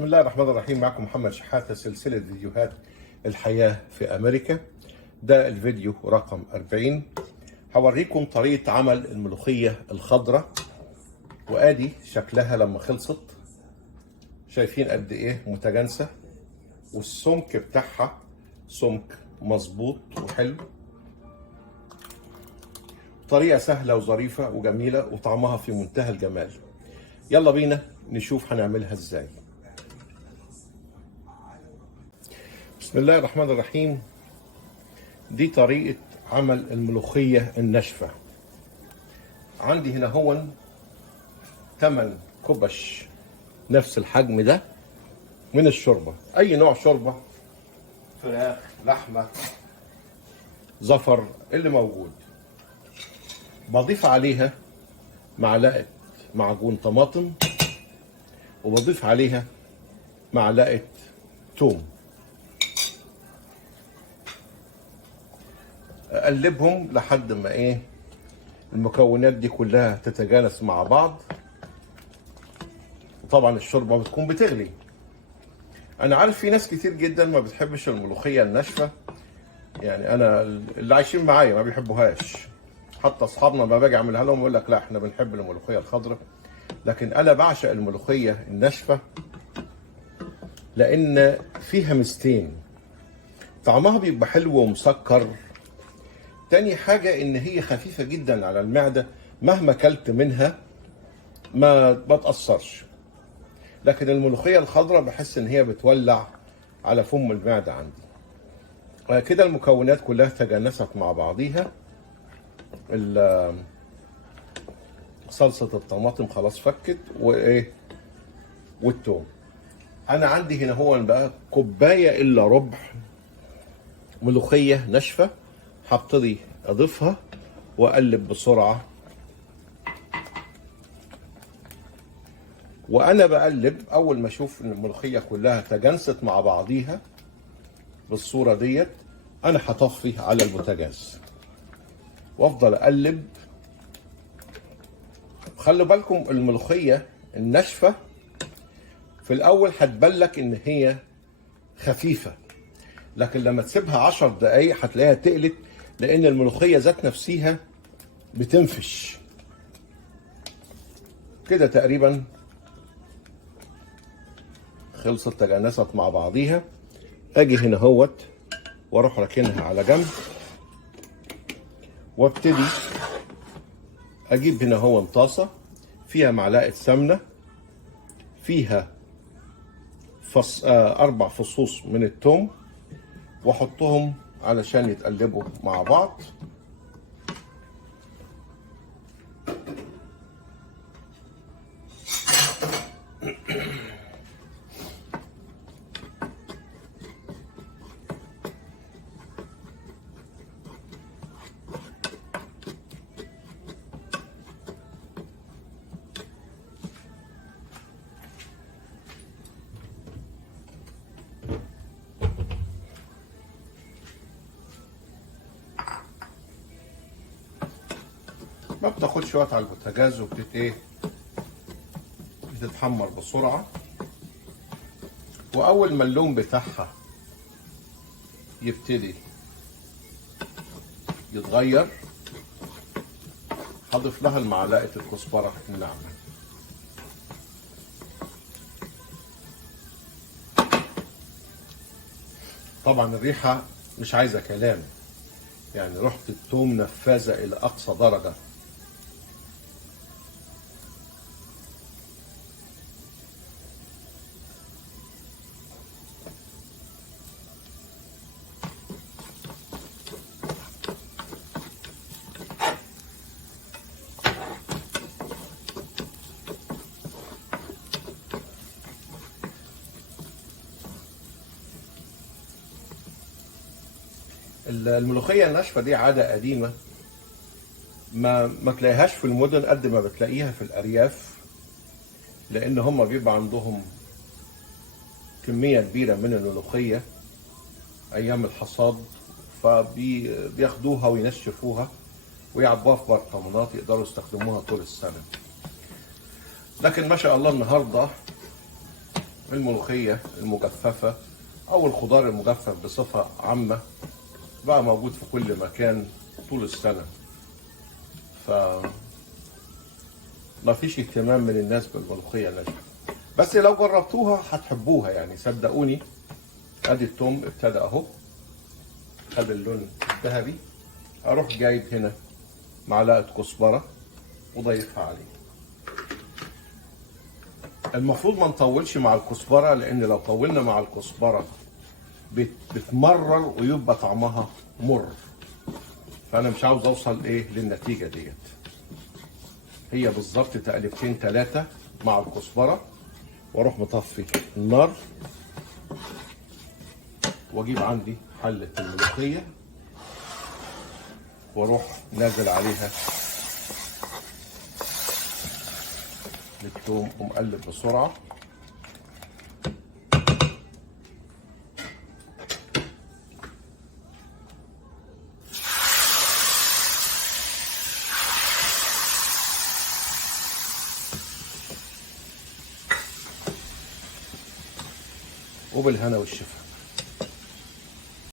بسم الله الرحمن الرحيم. معكم محمد شحاتة، سلسلة فيديوهات الحياة في أمريكا. ده الفيديو رقم 40. هوريكم طريقة عمل الملوخية الخضراء، وآدي شكلها لما خلصت. شايفين قد إيه متجانسة، والسمك بتاعها سمك مظبوط وحلو. طريقة سهلة وظريفة وجميلة، وطعمها في منتهى الجمال. يلا بينا نشوف هنعملها ازاي. بسم الله الرحمن الرحيم. دي طريقة عمل الملوخية الناشفة. عندي هنا هو 8 كبش نفس الحجم ده من الشوربة، أي نوع شوربة، فراخ، لحمة، زفر، اللي موجود. بضيف عليها معلقة معجون طماطم، وبضيف عليها معلقة توم. اقلبهم لحد ما المكونات دي كلها تتجانس مع بعض. وطبعا الشوربه بتكون بتغلي. انا عارف في ناس كتير جدا ما بتحبش الملوخيه الناشفه، يعني انا اللي عايشين معايا ما بيحبوهاش. حتى اصحابنا ما باجي اعملها لهم يقول لك لا احنا بنحب الملوخيه الخضراء. لكن انا بعشق الملوخيه الناشفه لان فيها ميزتين: طعمها بيبقى حلو ومسكر. تاني حاجة إن هي خفيفة جدا على المعدة، مهما كلت منها ما بتأثرش. لكن الملوخية الخضراء بحس إن هي بتولع على فم المعدة عندي. كده المكونات كلها تجانست مع بعضيها. صلصة الطماطم خلاص فكت، والثوم. أنا عندي هنا هو بقى كوباية إلا ربع ملوخية ناشفة. هبتدي اضيفها واقلب بسرعه. وانا بقلب، اول ما اشوف ان الملوخيه كلها تجانست مع بعضيها بالصوره ديت، انا هطفي على البوتاجاز وافضل اقلب. خلوا بالكم الملوخيه الناشفه في الاول هتبلك ان هي خفيفه، لكن لما تسيبها 10 دقايق هتلاقيها تقلت، لان الملوخيه ذات نفسها بتنفش. كده تقريبا خلصت، تجانست مع بعضيها. اجي هنا هوت واروح راكنها على جنب، وابتدي اجيب هنا هو طاسه فيها معلقه سمنه، فيها 4 فصوص من الثوم، واحطهم علشان يتقلبوا مع بعض. ما بتاخدش وقت على البوتاجاز، بتتحمر بسرعه. واول ما اللون بتاعها يبتدي يتغير، هضيف لها معلقه الكزبره الناعمه. طبعا الريحه مش عايزه كلام، يعني ريحه الثوم نفاذه الى اقصى درجه. الملوخيه الناشفه دي عاده قديمه، ما تلاقيهاش في المدن قد ما بتلاقيها في الارياف، لان هم بيبقى عندهم كميه كبيره من الملوخيه ايام الحصاد، فبياخدوها وينشفوها ويعبوها في برطمانات يقدروا يستخدموها طول السنه. لكن ما شاء الله النهارده الملوخية المجففة أو الخضار المجفف بصفة عامة بقى موجود في كل مكان طول السنة، ف ما فيش اهتمام من الناس بالملوخية الناشفة. بس لو جربتوها هتحبوها يعني، صدقوني. ادي التوم ابتدى اهو خد اللون الذهبي، اروح جايب هنا معلقة كزبرة وضيفها عليه. المفروض ما نطولش مع الكزبرة، لان لو طولنا مع الكزبرة بتمرر ويبقى طعمها مر، فانا مش عاوز اوصل للنتيجة ديت. هي بالظبط تقلبتين 3 مع الكزبرة، واروح مطفي النار واجيب عندي حلة الملوخية واروح نازل عليها بالثوم ومقلب بسرعة. وبالهنا والشفا.